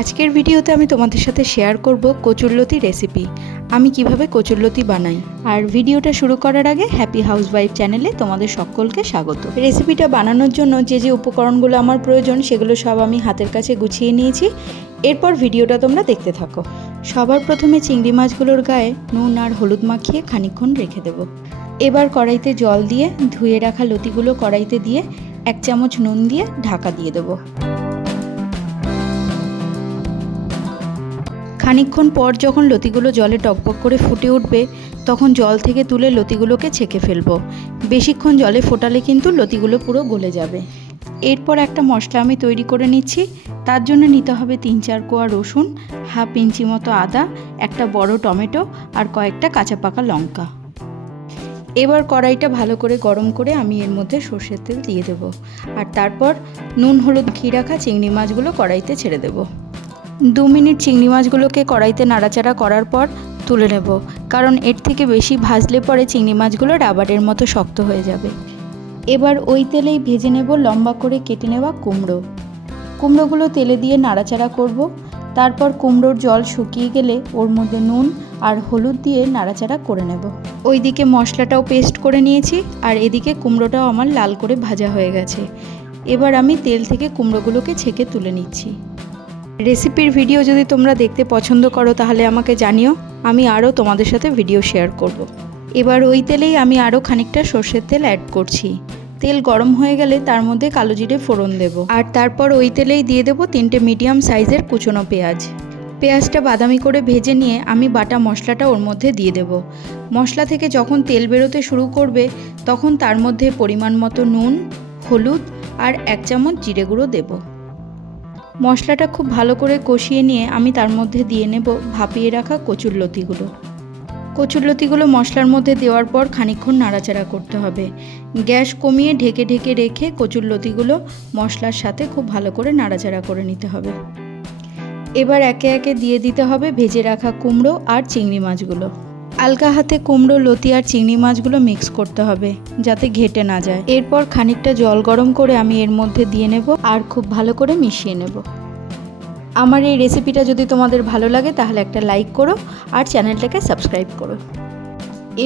আজকের ভিডিওতে আমি তোমাদের সাথে শেয়ার করব কচুরলতি রেসিপি। আমি কিভাবে কচুরলতি বানাই। আর ভিডিওটা শুরু করার আগে হ্যাপি হাউসওয়াইফ চ্যানেলে তোমাদের সকলকে স্বাগত। রেসিপিটা বানানোর জন্য যে উপকরণগুলো আমার প্রয়োজন সেগুলো সব আমি হাতের কাছে গুছিয়ে নিয়েছি। এরপর ভিডিওটা তোমরা দেখতে থাকো। সবার প্রথমে চিংড়ি মাছগুলোর গায়ে নুন আর হলুদ মাখিয়ে খানিকক্ষণ রেখে দেব। এবার কড়াইতে জল দিয়ে ধুয়ে রাখা লতিগুলো কড়াইতে দিয়ে 1 চামচ নুন দিয়ে ঢাকা দিয়ে দেবো। খানিকক্ষণ পর যখন লতিগুলো জলে টকবক করে ফুটে উঠবে তখন জল থেকে তুলে লতিগুলোকে ছেঁকে ফেলবো। বেশিক্ষণ জলে ফোটালে কিন্তু লতিগুলো পুরো গলে যাবে। এরপর একটা মশলা আমি তৈরি করে নিচ্ছি। তার জন্য নিতে হবে 3-4 কোয়া রসুন, হাফ ইঞ্চি মতো আদা, একটা বড় টমেটো আর কয়েকটা কাঁচা পাকা লঙ্কা। এবার কড়াইটা ভালো করে গরম করে আমি এর মধ্যে সর্ষের তেল দিয়ে দেবো। আর তারপর নুন হলুদ মাখিয়ে রাখা চিংড়ি মাছগুলো কড়াইতে ছেড়ে দেবো। 2 মিনিট চিংড়ি মাছগুলোকে কড়াইতে নাড়াচাড়া করার পর তুলে নেব, কারণ এর থেকে বেশি ভাজলে পরে চিংড়ি মাছগুলো রাবারের মতো শক্ত হয়ে যাবে। এবার ওই তেলেই ভেজে নেব লম্বা করে কেটে নেওয়া কুমড়োগুলো তেলে দিয়ে নাড়াচাড়া করব। তারপর কুমড়োর জল শুকিয়ে গেলে ওর মধ্যে নুন আর হলুদ দিয়ে নাড়াচাড়া করে নেব। ওইদিকে মশলাটাও পেস্ট করে নিয়েছি আর এদিকে কুমড়োটাও আমার লাল করে ভাজা হয়ে গেছে। এবার আমি তেল থেকে কুমড়োগুলোকে ছেঁকে তুলে নিচ্ছি। রেসিপির ভিডিও যদি তোমরা দেখতে পছন্দ করো তাহলে আমাকে জানিও, আমি আরও তোমাদের সাথে ভিডিও শেয়ার করব। এবার ওই তেলেই আমি আরও খানিকটা সর্ষের তেল অ্যাড করছি। তেল গরম হয়ে গেলে তার মধ্যে কালো জিরে ফোড়ন দেব। আর তারপর ওই তেলেই দিয়ে দেবো 3টে মিডিয়াম সাইজের কুচনো পেঁয়াজ। পেঁয়াজটা বাদামি করে ভেজে নিয়ে আমি বাটা মশলাটা ওর মধ্যে দিয়ে দেব। মশলা থেকে যখন তেল বেরোতে শুরু করবে তখন তার মধ্যে পরিমাণ মতো নুন, হলুদ আর 1 চামচ জিরে গুঁড়ো দেব। মশলাটা খুব ভালো করে কষিয়ে নিয়ে আমি তার মধ্যে দিয়ে নেব ভাপিয়ে রাখা কচুরলতিগুলো মশলার মধ্যে দেওয়ার পর খানিকক্ষণ নাড়াচাড়া করতে হবে। গ্যাস কমিয়ে ঢেকে রেখে কচুরলতিগুলো মশলার সাথে খুব ভালো করে নাড়াচাড়া করে নিতে হবে। এবার একে একে দিয়ে দিতে হবে ভেজে রাখা কুমড়ো আর চিংড়ি মাছগুলো। আলগা হাতে কুমড়ো, লতি আর চিংড়ি মাছগুলো মিক্স করতে হবে যাতে ঘেটে না যায়। এরপর খানিকটা জল গরম করে আমি এর মধ্যে দিয়ে নেব আর খুব ভালো করে মিশিয়ে নেব। আমার এই রেসিপিটা যদি তোমাদের ভালো লাগে তাহলে একটা লাইক করো আর চ্যানেলটাকে সাবস্ক্রাইব করো।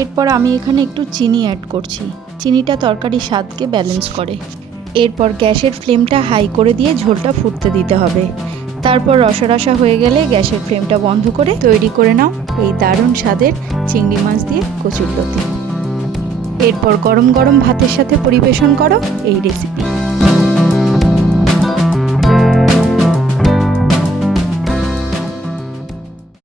এরপর আমি এখানে একটু চিনি অ্যাড করছি। চিনিটা তরকারির স্বাদকে ব্যালেন্স করে। এরপর গ্যাসের ফ্লেমটা হাই করে দিয়ে ঝোলটা ফুটতে দিতে হবে। তারপর রসা হয়ে গেলে গ্যাসের ফ্লেমটা বন্ধ করে তৈরি করে নাও এই দারুণ স্বাদের চিংড়ি মাছ দিয়ে কচুরলতি। এরপর গরম গরম ভাতের সাথে পরিবেশন করো এই রেসিপি।